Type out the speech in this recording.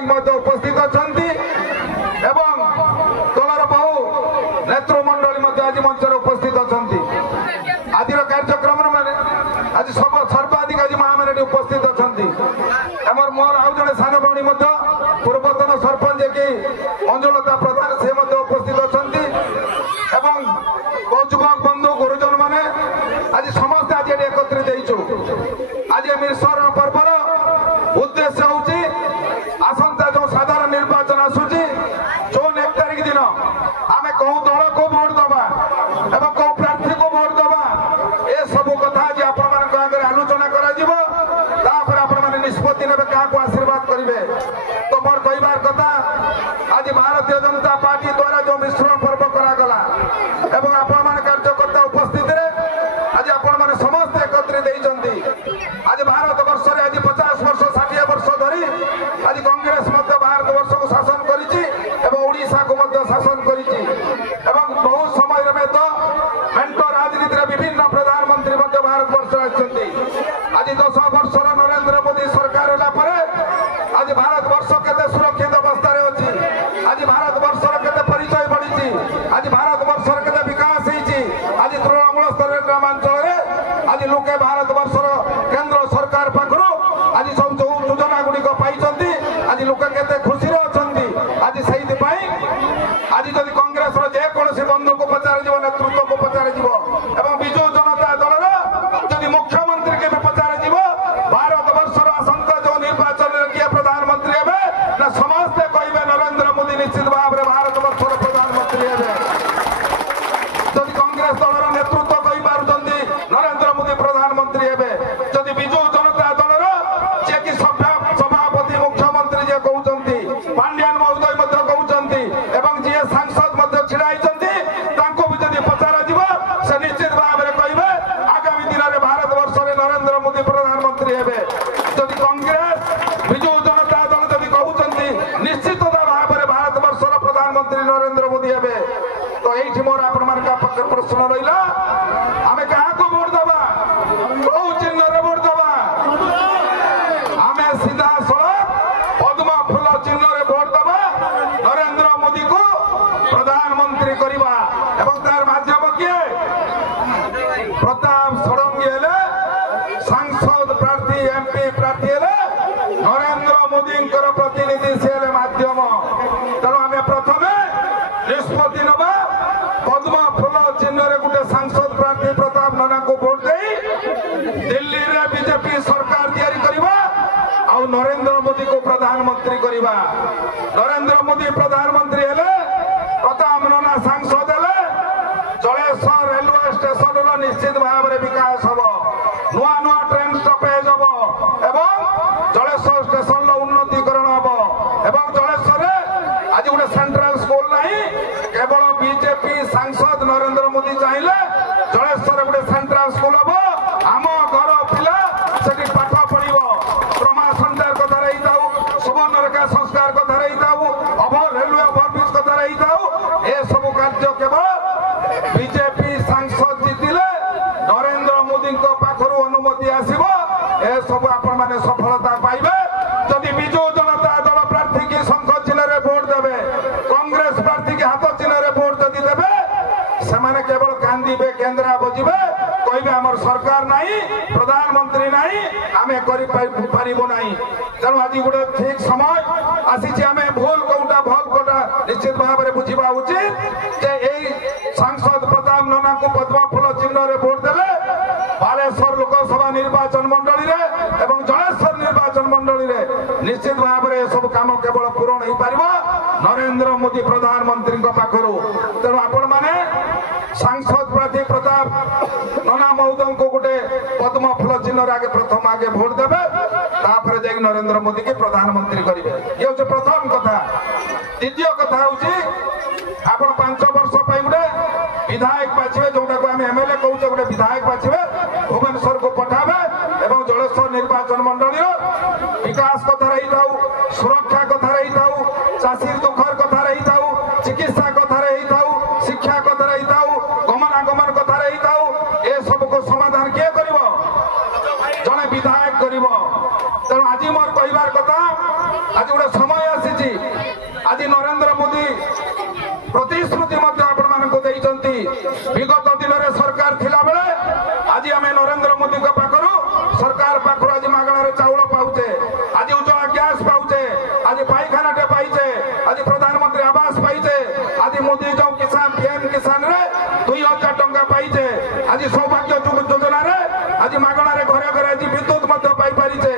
नायक उपस्थित अच्छा दलर बहु नेतृमंडली आज मंच उपस्थित अच्छा आज कार्यक्रम आज सब सर्वाधिक आज महामारी उपस्थित अच्छा मोर आउ जड़े सान भौणी पूर्वतन सरपंच कि मंजुलता प्रधान से उपस्थित अच्छा युवक बंधु गुरुजन माने आज समस्त आज एकत्रित आज मिश्र पर्वर उद्देश्य हूँ आसंता जो साधारण निर्वाचन आसूची जो 1 तारिख दिन आम कौ दल को भोट दबा एवं कौ प्रार्थी को भोट दबा ए सब कथा आज आपण आगे आलोचना कर निष्पत्ति ने क्या आशीर्वाद करेंगे तो मोर कहबार कथा आज भारतीय जनता पार्टी द्वारा जो मिश्रण पर्व करागला एवं आपण कार्यकर्ता उपस्थित आज आपण मैंने समस्त एकत्रित आज भारत वर्ष आज 50 वर्ष 60 वर्ष धरी आज कांग्रेस भारत वर्ष को शासन करा को शासन कर बहुत समय में तो मेंटो राजनीति विभिन्न प्रधानमंत्री भारत वर्ष आज 10 वर्ष नरेंद्र मोदी सरकार आज भारत वर्ष केते सुरक्षित अवस्था अच्छी आज भारत वर्ष केते परिचय बढ़ी आज भारत वर्ष केते विकास आज तृणमूल स्तर ग्रामांचल आज लोके भारत वर्ष केंद्र सरकार पाखु आज सब जो योजना गुड़िक पाई आज लोक केते खुशी अच्छा आज से आज जदि कांग्रेस जेकोसी बंधु को पचार नेतृत्व को पचार विजु जनता दल जदि मुख्यमंत्री के पचार भारत वर्ष आसंका जो निर्वाचन किए प्रधानमंत्री हे ना समस्ते कहे नरेंद्र मोदी निश्चित भाव में भारत वर्ष प्रधानमंत्री हे जदि कांग्रेस दल नेतृत्व कही पार्टी नरेंद्र मोदी प्रधानमंत्री हे जदि विजु जनता दल जे कि सभापति मुख्यमंत्री जे कहते पांड्यान महोदय कहते जी सांसद छिड़ा भी जदि पचार से निश्चित भाव में कहे आगामी दिन में भारत वर्ष में नरेंद्र मोदी प्रधानमंत्री हे जदि कांग्रेस विजु जनता दल जदि कहते निश्चित भाव में भारत वर्ष प्रधानमंत्री नरेंद्र मोदी हे तो ये मोर आप प्रश्न रहा आम क्या भोट दबा कौ चिन्ह भोट दबा आम सीधा सड़क पद्म फूल चिन्ह भोट दबा नरेंद्र मोदी को प्रधानमंत्री करवा तार माध्यम किए प्रताप षडंगी हेले सांसद प्रार्थी एमपी प्रार्थी हेले नरेंद्र मोदी प्रतिनिधि से माध्यम तेणु आम प्रथम निष्पत्ति नवा पद्म फूल चिन्ह गोटे सांसद प्रार्थी प्रताप नाना को भोट दे दिल्ली रे बीजेपी सरकार तैयारी करवा आउ नरेंद्र मोदी को प्रधानमंत्री करवा नरेंद्र मोदी प्रधानमंत्री हेले प्रताप नाना सांसद हेले जलेश्वर रेलवे स्टेशन निश्चित भाव में विकास हम नुआ नुआ ट्रेन स्टपेज हम एवं जलेश्वर स्टेशन उन्नतीकरण हम एवं जलेश्वर आज गोटे सेंट्रल स्कूल नहीं केवल बीजेपी सांसद नरेंद्र मोदी चाहिए जलेश्वर गोटे सेंट्रल स्कूल हम आम घर पिला से पाठ पढ़ ब्रह्मा सेंटर कथा रही सुवर्णरेखा संस्कार कथा रही रेलवे ओवरब्रिज कथा रही ए सब कार्य केवल बीजेपी सांसद जीतिले नरेंद्र मोदी पाखर अनुमति आसव ए सब आपण मैंने सफलता पाइबे जदि विजु जनता दल प्रार्थी की शंख चिन्ह भोट देवे कांग्रेस प्रार्थी की हाथ चिन्ह भोट जदि देवे से केवल कांदे केन्द्रा बजबे कहे आमर सरकार नहीं प्रधानमंत्री नहीं आम कर तेणु आज गोटे ठीक समय आसी आम भूल कौटा भल कौटा निश्चित भाव में बुझा उचित सांसद प्रताप नाना को पद्म फूल चिन्ह भोट देले बालेश्वर लोकसभा निर्वाचन मंडली रे एवं जलेश्वर निर्वाचन मंडली रे निश्चित भाव में सब काम केवल पूरण हो पार नरेंद्र मोदी प्रधानमंत्री पाखर तेणु आपण मैंने सांसद प्रार्थी प्रताप नाना महोदय को गोटे पद्म फूल चिन्ह आगे प्रथम आगे भोट देवे तापर जा नरेंद्र मोदी के प्रधानमंत्री करेंगे ये हूँ प्रथम कथा द्वितीय कथा हूँ आप 5 वर्ष गोटे विधायक बाछे जोटा को आम एमएलए कहूँ गोटे विधायक बाछे भुवनेश्वर को पठावे एवं जलेश्वर निर्वाचन मंडली विकास कथा रही था सुरक्षा कथा रही था चाषी दुखर कथा रही था चिकित्सा कथा रही था शिक्षा कथा रही था गमनागमन कथा रही था ए सब को समाधान किए कर जड़े विधायक कर तेणु आज मोर कहबार कथा आज गोटे समय ଚାଲିଛି। ଆଜି ନରେନ୍ଦ୍ର ମୋଦି ପ୍ରତିଶ୍ରୁତି ମଧ୍ୟ ଆପଣମାନଙ୍କୁ ଦେଇଛନ୍ତି। ବିଗତ ଦିନରେ ସରକାର ଥିଲାବେଳେ ଆଜି ଆମେ ନରେନ୍ଦ୍ର ମୋଦିଙ୍କ ପାଖରୁ ସରକାର ପାଖରୁ ଆଜି ମାଗଣାରେ ଚାଉଳ ପାଉଛେ, ଆଜି ଉଜ୍ଜଳା ଗ୍ୟାସ ପାଉଛେ, ଆଜି ପାଇଖାନାଟେ ପାଇଛେ, ଆଜି ପ୍ରଧାନମନ୍ତ୍ରୀ ଆବାସ ପାଇଛେ, ଆଜି ମୋଦି ଯୋଉ କିଷାନ ପିଏମ କିଷାନରେ 2000 ଟଙ୍କା ପାଇଛେ, ଆଜି ସୌଭାଗ୍ୟ ଯୋଜନାରେ ଆଜି ମାଗଣାରେ ଘରେ ଘରେ ଆଜି ବିଦ୍ୟୁତ ମଧ୍ୟ ପାଇପାରିଛେ।